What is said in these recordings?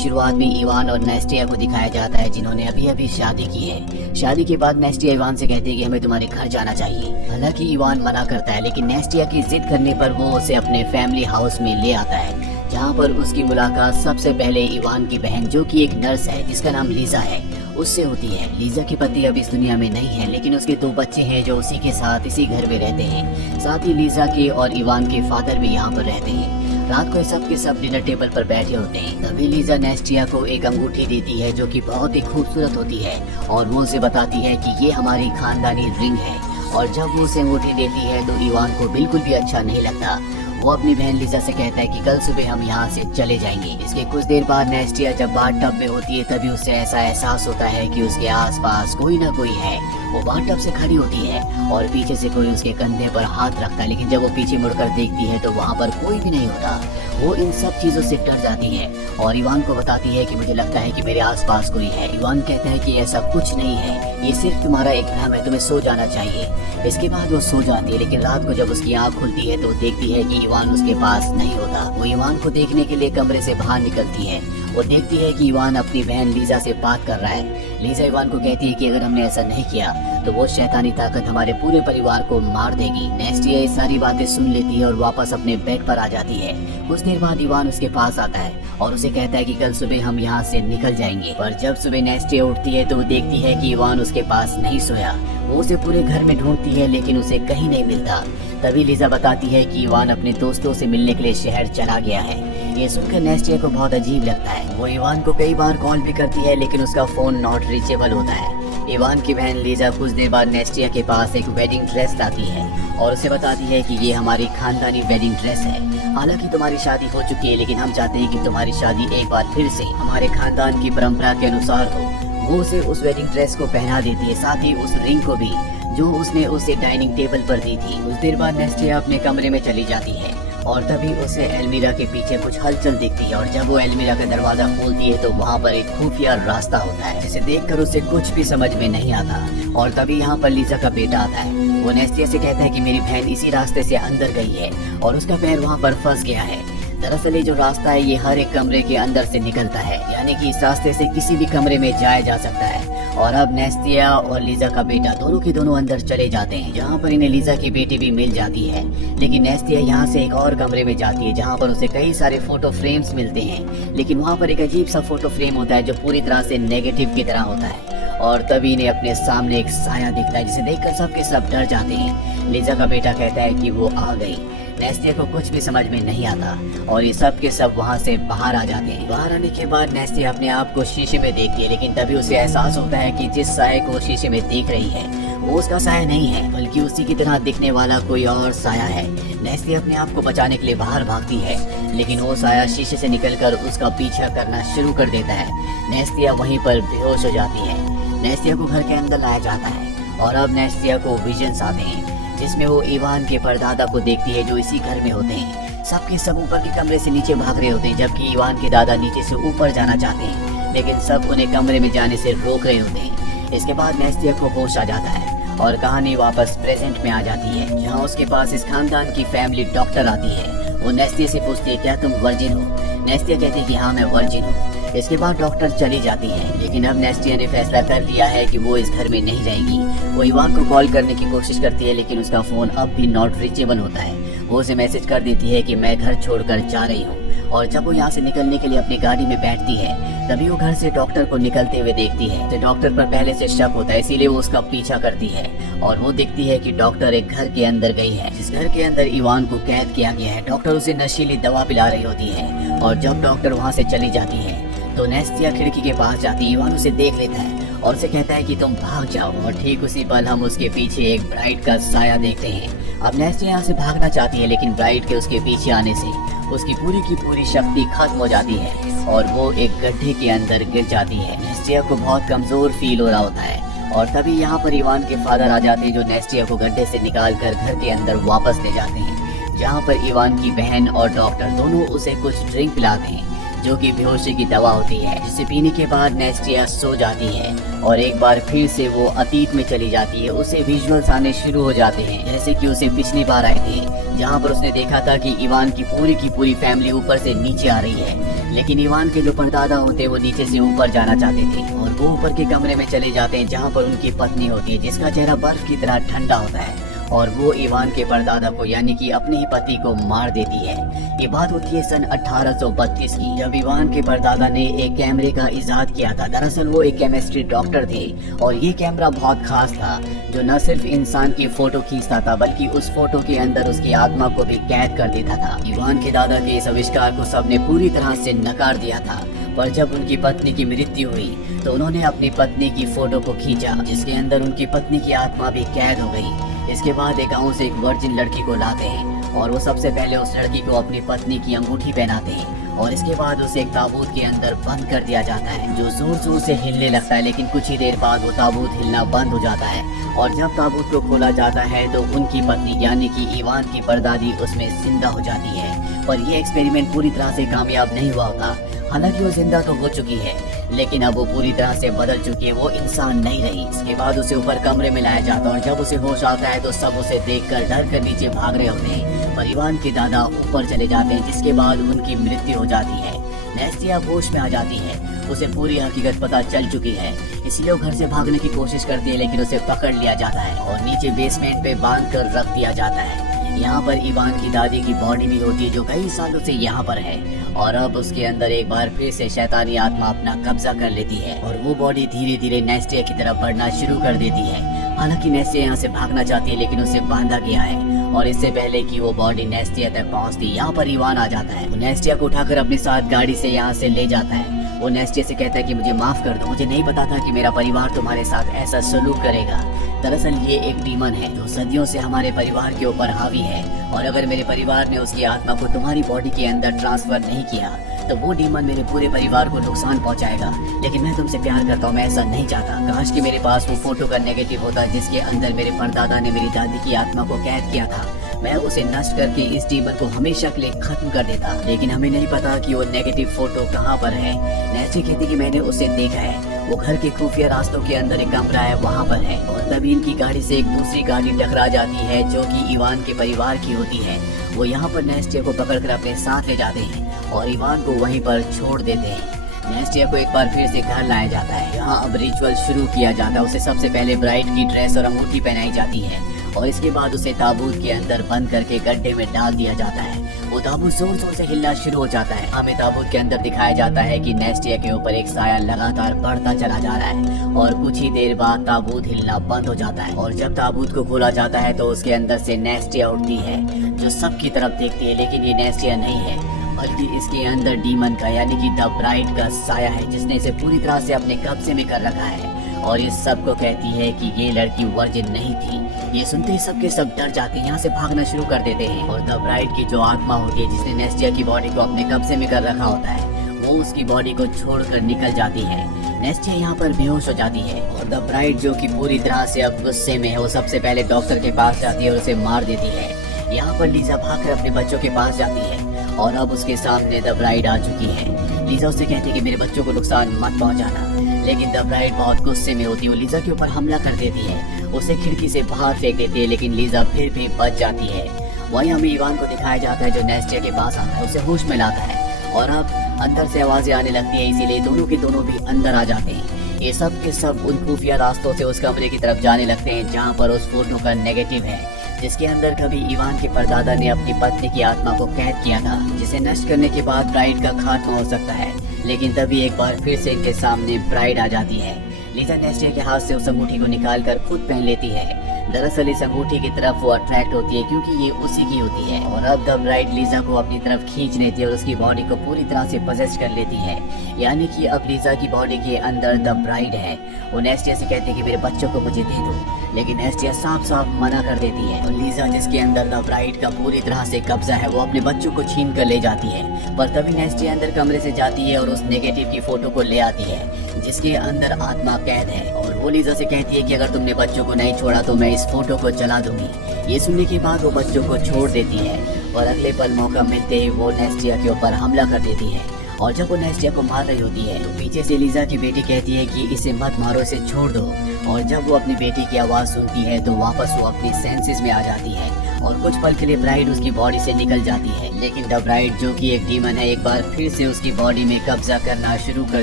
शुरुआत में इवान और नेस्टिया को दिखाया जाता है जिन्होंने अभी अभी शादी की है। शादी के बाद नेस्टिया इवान से कहती है कि हमें तुम्हारे घर जाना चाहिए। हालांकि इवान मना करता है, लेकिन नेस्टिया की जिद करने पर वो उसे अपने फैमिली हाउस में ले आता है, जहाँ पर उसकी मुलाकात सबसे पहले इवान की बहन जो कि एक नर्स है जिसका नाम लीजा है उससे होती है। लीजा के पति अब इस दुनिया में नहीं है, लेकिन उसके 2 बच्चे हैं जो उसी के साथ इसी घर में रहते हैं। साथ ही लीजा के और इवान के फादर भी यहाँ पर रहते हैं। रात को सब के सब डिनर टेबल पर बैठे होते हैं। तभी लीजा नेस्टिया को एक अंगूठी देती है जो कि बहुत ही खूबसूरत होती है और वो उसे बताती है कि ये हमारी खानदानी रिंग है। और जब वो उसे अंगूठी देती है तो इवान को बिल्कुल भी अच्छा नहीं लगता। वो अपनी बहन लीजा से कहता है कि कल सुबह हम यहाँ से चले जाएंगे। इसके कुछ देर बाद नेस्टिया जब बाथटब में होती है तभी उसे ऐसा एहसास होता है कि उसके आसपास कोई ना कोई है। वो बाथटब से खड़ी होती है और पीछे से कोई उसके कंधे पर हाथ रखता है, लेकिन जब वो पीछे मुड़कर देखती है तो वहाँ पर कोई भी नहीं होता। वो इन सब चीजों से डर जाती है और इवान को बताती है कि मुझे लगता है कि मेरे आसपास कोई है। इवान कहता है कि ऐसा कुछ नहीं है, ये सिर्फ तुम्हारा एक भ्रम है, तुम्हें सो जाना चाहिए। इसके बाद वो सो जाती है, लेकिन रात को जब उसकी आँख खुलती है तो देखती है कि इवान उसके पास नहीं होता। वो इवान को देखने के लिए कमरे से बाहर निकलती है। वो देखती है कि इवान अपनी बहन लीजा से बात कर रहा है। लीजा इवान को कहती है कि अगर हमने ऐसा नहीं किया तो वो शैतानी ताकत हमारे पूरे परिवार को मार देगी। नेस्टिया ये सारी बातें सुन लेती है और वापस अपने बेड पर आ जाती है। कुछ देर बाद इवान उसके पास आता है और उसे कहता है कि कल सुबह हम यहाँ से निकल जाएंगे। पर जब सुबह नेस्टिया उठती है तो वो देखती है कि इवान उसके पास नहीं सोया। वो उसे पूरे घर में ढूंढती है लेकिन उसे कहीं नहीं मिलता। तभी लीजा बताती है कि इवान अपने दोस्तों से मिलने के लिए शहर चला गया है। ये सुनकर नेस्टिया को बहुत अजीब लगता है। वो इवान को कई बार कॉल भी करती है लेकिन उसका फोन नॉट रीचेबल होता है। इवान की बहन लीजा कुछ देर बाद नेस्टिया के पास एक वेडिंग ड्रेस लाती है और उसे बताती है कि ये हमारी खानदानी वेडिंग ड्रेस है। हालांकि तुम्हारी शादी हो चुकी है, लेकिन हम चाहते हैं कि तुम्हारी शादी एक बार फिर से हमारे खानदान की परंपरा के अनुसार हो। वो उसे उस वेडिंग ड्रेस को पहना देती है, साथ ही उस रिंग को भी जो उसने उसे डाइनिंग टेबल पर दी थी। कुछ देर बाद नेस्टिया अपने कमरे में चली जाती है और तभी उसे अलमीरा के पीछे कुछ हलचल दिखती है और जब वो अलमीरा का दरवाजा खोलती है तो वहाँ पर एक खुफिया रास्ता होता है जिसे देखकर उसे कुछ भी समझ में नहीं आता। और तभी यहाँ पर लीजा का बेटा आता है। वो नेस्टिया से कहता है कि मेरी बहन इसी रास्ते से अंदर गई है और उसका पैर वहाँ पर फंस गया है। दरअसल ये जो रास्ता है ये हर एक कमरे के अंदर से निकलता है, यानी कि इस रास्ते से किसी भी कमरे में जाया जा सकता है। और अब नेस्टिया और लीजा का बेटा दोनों के दोनों अंदर चले जाते हैं, जहाँ पर इन्हें लीजा की बेटी भी मिल जाती है। लेकिन नेस्टिया यहाँ से एक और कमरे में जाती है जहाँ पर उसे कई सारे फोटो फ्रेम्स मिलते हैं, लेकिन वहाँ पर एक अजीब सा फोटो फ्रेम होता है जो पूरी तरह से नेगेटिव की तरह होता है। और तभी इन्हें अपने सामने एक साया दिखता है जिसे देखकर सबके सब डर जाते हैं। लीजा का बेटा कहता है कि वो आ गई। नेस्टिया को कुछ भी समझ में नहीं आता और ये सब के सब वहाँ से बाहर आ जाते हैं। बाहर आने के बाद नेस्टिया अपने आप को शीशे में देखती है, लेकिन तभी उसे एहसास होता है कि जिस साये को शीशे में देख रही है वो उसका साया नहीं है, बल्कि उसी की तरह दिखने वाला कोई और साया है। नेस्टिया अपने आप को बचाने के लिए बाहर भागती है, लेकिन वो साया शीशे से निकलकर उसका पीछा करना शुरू कर देता है। नेस्टिया वहीं पर बेहोश हो जाती है। नेस्टिया को घर के अंदर लाया जाता है और अब नेस्टिया को विजन्स आते हैं जिसमें वो इवान के परदादा को देखती है जो इसी घर में होते हैं। सबके सब ऊपर के कमरे से नीचे भाग रहे होते हैं, जबकि इवान के दादा नीचे से ऊपर जाना चाहते हैं, लेकिन सब उन्हें कमरे में जाने से रोक रहे होते हैं। इसके बाद नेस्टिया को होश आ जाता है और कहानी वापस प्रेजेंट में आ जाती है, जहाँ उसके पास इस खानदान की फैमिली डॉक्टर आती है। वो नेस्टिया से पूछती है क्या तुम वर्जिन हो? नेस्टिया कहती है कि हाँ मैं वर्जिन हूँ। इसके बाद डॉक्टर चली जाती है, लेकिन अब नेस्टिया ने फैसला कर लिया है कि वो इस घर में नहीं जाएगी। वो इवान को कॉल करने की कोशिश करती है, लेकिन उसका फोन अब भी नॉट रीचेबल होता है। वो उसे मैसेज कर देती है कि मैं घर छोड़कर जा रही हूँ। और जब वो यहाँ से निकलने के लिए अपनी गाड़ी में बैठती है तभी वो घर से डॉक्टर को निकलते हुए देखती है। तो डॉक्टर पर पहले से शक होता है, इसीलिए वो उसका पीछा करती है और वो देखती है कि डॉक्टर एक घर के अंदर गई है जिस घर के अंदर इवान को कैद किया गया है। डॉक्टर उसे नशीली दवा पिला रही होती है और जब डॉक्टर वहाँ से चली जाती है तो नेस्टिया खिड़की के पास जाती है। इवान उसे देख लेता है और उसे कहता है कि तुम भाग जाओ और ठीक उसी पल हम उसके पीछे एक ब्राइट का साया देखते हैं। अब नेस्टिया यहाँ से भागना चाहती है, लेकिन ब्राइट के उसके पीछे आने से उसकी पूरी की पूरी शक्ति खत्म हो जाती है और वो एक गड्ढे के अंदर गिर जाती है। नेस्टिया को बहुत कमजोर फील हो रहा होता है और तभी यहाँ पर इवान के फादर आ जाते हैं जो नेस्टिया को गड्ढे से निकाल कर घर के अंदर वापस ले जाते हैं, जहाँ पर इवान की बहन और डॉक्टर दोनों उसे कुछ ड्रिंक पिलाते हैं जो कि बेहोशी की दवा होती है, जिसे पीने के बाद नेस्टिया सो जाती है और एक बार फिर से वो अतीत में चली जाती है। उसे विजुअल्स आने शुरू हो जाते हैं, जैसे कि उसे पिछली बार आए थे, जहाँ पर उसने देखा था कि इवान की पूरी फैमिली ऊपर से नीचे आ रही है। लेकिन इवान के जो परदादा होते हैं वो नीचे से ऊपर जाना चाहते थे और वो ऊपर के कमरे में चले जाते हैं, जहाँ पर उनकी पत्नी होती है, जिसका चेहरा बर्फ की तरह ठंडा होता है और वो इवान के परदादा को यानी कि अपने ही पति को मार देती है। ये बात होती है सन 1832 की, जब इवान के परदादा ने एक कैमरे का इजाद किया था। दरअसल वो एक केमिस्ट्री डॉक्टर थे और ये कैमरा बहुत खास था, जो न सिर्फ इंसान की फोटो खींचता था बल्कि उस फोटो के अंदर उसकी आत्मा को भी कैद कर देता था। इवान के दादा के इस आविष्कार को सबने पूरी तरह से नकार दिया था, पर जब उनकी पत्नी की मृत्यु हुई तो उन्होंने अपनी पत्नी की फोटो को खींचा, जिसके अंदर उनकी पत्नी की आत्मा भी कैद हो गई। इसके बाद एक गांव से एक वर्जिन लड़की को लाते हैं और वो सबसे पहले उस लड़की को अपनी पत्नी की अंगूठी पहनाते हैं और इसके बाद उसे एक ताबूत के अंदर बंद कर दिया जाता है, जो जोर जोर से हिलने लगता है। लेकिन कुछ ही देर बाद वो ताबूत हिलना बंद हो जाता है और जब ताबूत को खोला जाता है तो उनकी पत्नी यानी कि इवान की परदादी उसमें जिंदा हो जाती है। पर ये एक्सपेरिमेंट पूरी तरह से कामयाब नहीं हुआ होता। हालांकि वो जिंदा तो हो चुकी है, लेकिन अब वो पूरी तरह से बदल चुकी है, वो इंसान नहीं रही। इसके बाद उसे ऊपर कमरे में लाया जाता है और जब उसे होश आता है तो सब उसे देखकर डर कर नीचे भाग रहे होते हैं। पर इवान के दादा ऊपर चले जाते हैं, जिसके बाद उनकी मृत्यु हो जाती है। नेस्टिया होश में आ जाती है, उसे पूरी हकीकत पता चल चुकी है, इसलिए वो घर से भागने की कोशिश करती है, लेकिन उसे पकड़ लिया जाता है और नीचे बेसमेंट पे बांध कर रख दिया जाता है। यहाँ पर इवान की दादी की बॉडी भी होती है, जो कई सालों से यहाँ पर है और अब उसके अंदर एक बार फिर से शैतानी आत्मा अपना कब्जा कर लेती है और वो बॉडी धीरे धीरे नेस्टिया की तरफ बढ़ना शुरू कर देती है। हालांकि नेस्टिया यहाँ से भागना चाहती है, लेकिन उसे बांधा गया है और इससे पहले कि वो बॉडी नेस्टिया तक पहुँचती, यहाँ पर इवान आ जाता है। वो नेस्टिया को उठाकर अपने साथ गाड़ी से यहाँ से ले जाता है। वो नेस्टिया से कहता है कि मुझे माफ कर दो, मुझे नहीं पता था कि मेरा परिवार तुम्हारे साथ ऐसा सलूक करेगा। दरअसल ये एक डीमन है जो सदियों से हमारे परिवार के ऊपर हावी है और अगर मेरे परिवार ने उसकी आत्मा को तुम्हारी बॉडी के अंदर ट्रांसफर नहीं किया तो वो डीमन मेरे पूरे परिवार को नुकसान पहुंचाएगा। लेकिन मैं तुमसे प्यार करता हूँ, मैं ऐसा नहीं चाहता। काश कि मेरे पास वो फोटो का नेगेटिव होता जिसके अंदर मेरे परदादा ने मेरी दादी की आत्मा को कैद किया था। मैं उसे नष्ट करके इस डीमन को हमेशा के लिए खत्म कर देता। लेकिन हमें नहीं पता कि वो नेगेटिव फोटो कहाँ पर है। नेस्टी कहती कि मैंने उसे देखा है, वो घर के खुफिया रास्तों के अंदर एक कमरा है, वहाँ पर है। और तभी इनकी गाड़ी से एक दूसरी गाड़ी टकरा जाती है जो कि इवान के परिवार की होती है। वो यहाँ पर नेस्टिया को पकड़कर अपने साथ ले जाते हैं और इवान को वहीं पर छोड़ देते हैं। नेस्टिया को एक बार फिर से घर लाया जाता है। यहाँ अब रिचुअल शुरू किया जाता है। उसे सबसे पहले ब्राइड की ड्रेस और अंगूठी पहनाई जाती है और इसके बाद उसे ताबूत के अंदर बंद करके गड्ढे में डाल दिया जाता है। वो ताबूत जोर जोर से हिलना शुरू हो जाता है। हमें ताबूत के अंदर दिखाया जाता है कि नेस्टिया के ऊपर एक साया लगातार बढ़ता चला जा रहा है और कुछ ही देर बाद ताबूत हिलना बंद हो जाता है और जब ताबूत को खोला जाता है तो उसके अंदर से नेस्टिया उठती है जो सबकी तरफ देखती है। लेकिन ये नेस्टिया नहीं है, बल्कि इसके अंदर डीमन का यानी कि द ब्राइड का साया है, जिसने इसे पूरी तरह से अपने कब्जे में कर रखा है और ये सबको कहती है कि ये लड़की वर्जिन नहीं थी। ये सुनते ही सबके सब डर जाते हैं, यहाँ से भागना शुरू कर देते हैं और द ब्राइड की जो आत्मा होती है जिसने नेस्टिया की बॉडी को अपने कब्जे में कर रखा होता है, वो उसकी बॉडी को छोड़कर निकल जाती है। नेस्टिया यहाँ पर बेहोश हो जाती है और द ब्राइड जो कि पूरी तरह से अब गुस्से में है, वो सबसे पहले डॉक्टर के पास जाती है और उसे मार देती है। यहाँ पर लीजा भागकर अपने बच्चों के पास जाती है और अब उसके सामने द ब्राइड आ चुकी है। लीजा उससे कहती है कि मेरे बच्चों को नुकसान मत पहुंचाना, लेकिन द ब्राइड बहुत गुस्से में होती है। वो लीजा के ऊपर हमला कर देती है, उसे खिड़की से बाहर फेंक देती है, लेकिन लीजा फिर भी बच जाती है। वहीं हमें इवान को दिखाया जाता है जो नेस्टिया के पास आता है, उसे होश में लाता है और अब अंदर से आवाजें आने लगती है, इसीलिए दोनों के दोनों भी अंदर आ जाते हैं। ये सब के सब उन खुफिया रास्तों से उस कमरे की तरफ जाने लगते हैं जहाँ पर उस फोटो का नेगेटिव है, जिसके अंदर कभी इवान के परदादा ने अपनी पत्नी की आत्मा को कैद किया था, जिसे नष्ट करने के बाद ब्राइड का खात्मा हो सकता है। लेकिन तभी एक बार फिर से इनके सामने ब्राइड आ जाती है। लीजा नेस्टिया के हाथ से उस अंगूठी को निकालकर खुद पहन लेती है। दरअसल इस अंगूठी की तरफ वो अट्रैक्ट होती है क्योंकि ये उसी की होती है और अब द ब्राइड लीजा को अपनी तरफ खींच लेती है और उसकी बॉडी को पूरी तरह से पजेस्ट कर लेती है। यानी कि अब लीजा की बॉडी के अंदर द ब्राइड है। वो नेस्टिया से कहती है कि मेरे बच्चों को मुझे दे दो, लेकिन नेस्टिया साफ साफ मना कर देती है और लीजा जिसके अंदर द ब्राइड का पूरी तरह से कब्जा है, वो अपने बच्चों को छीन कर ले जाती है। पर तभी नेस्टिया अंदर कमरे से जाती है और उस नेगेटिव की फोटो को ले आती है जिसके अंदर आत्मा कैद है और वो लीजा से कहती है कि अगर तुमने बच्चों को नहीं छोड़ा तो मैं इस फोटो को जला दूंगी। ये सुनने के बाद वो बच्चों को छोड़ देती है और अगले पल मौका मिलते ही वो नेस्टिया के ऊपर हमला कर देती है और जब वो नेस्टिया को मार रही होती है तो पीछे से लीजा की बेटी कहती है कि इसे मत मारो, इसे छोड़ दो। और जब वो अपनी बेटी की आवाज़ सुनती है तो वापस वो अपनी सेंसेस में आ जाती है और कुछ पल के लिए ब्राइड उसकी बॉडी से निकल जाती है। लेकिन द ब्राइड जो कि एक डीमन है एक बार फिर से उसकी बॉडी में कब्जा करना शुरू कर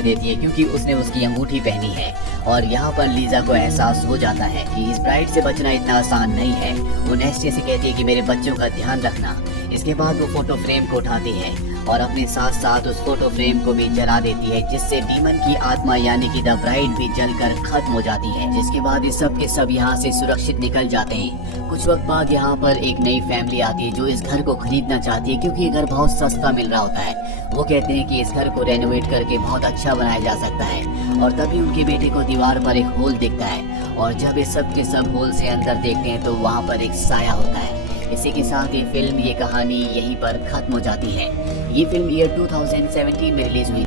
देती है क्योंकि उसने उसकी अंगूठी पहनी है। और यहाँ पर लीजा को एहसास हो जाता है कि इस ब्राइड से बचना इतना आसान नहीं है। वो नेस्टिया से कहती है कि मेरे बच्चों का ध्यान रखना। इसके बाद वो फोटो फ्रेम को उठाती है और अपने साथ साथ उस फोटो फ्रेम को भी जला देती है, जिससे डीमन की आत्मा यानी कि द ब्राइड भी जलकर खत्म हो जाती है। जिसके बाद ये सब के सब यहाँ से सुरक्षित निकल जाते हैं। कुछ वक्त बाद यहाँ पर एक नई फैमिली आती है जो इस घर को खरीदना चाहती है क्योंकि ये घर बहुत सस्ता मिल रहा होता है। वो कहते हैं कि इस घर को रेनोवेट करके बहुत अच्छा बनाया जा सकता है। और तभी उनके बेटे को दीवार पर एक होल दिखता है और जब ये सब के सब होल से अंदर देखते हैं तो वहाँ पर एक साया होता है। इसी के साथ ये फिल्म, ये कहानी यहीं पर खत्म हो जाती है। ये फिल्म ईयर 2017 में रिलीज हुई।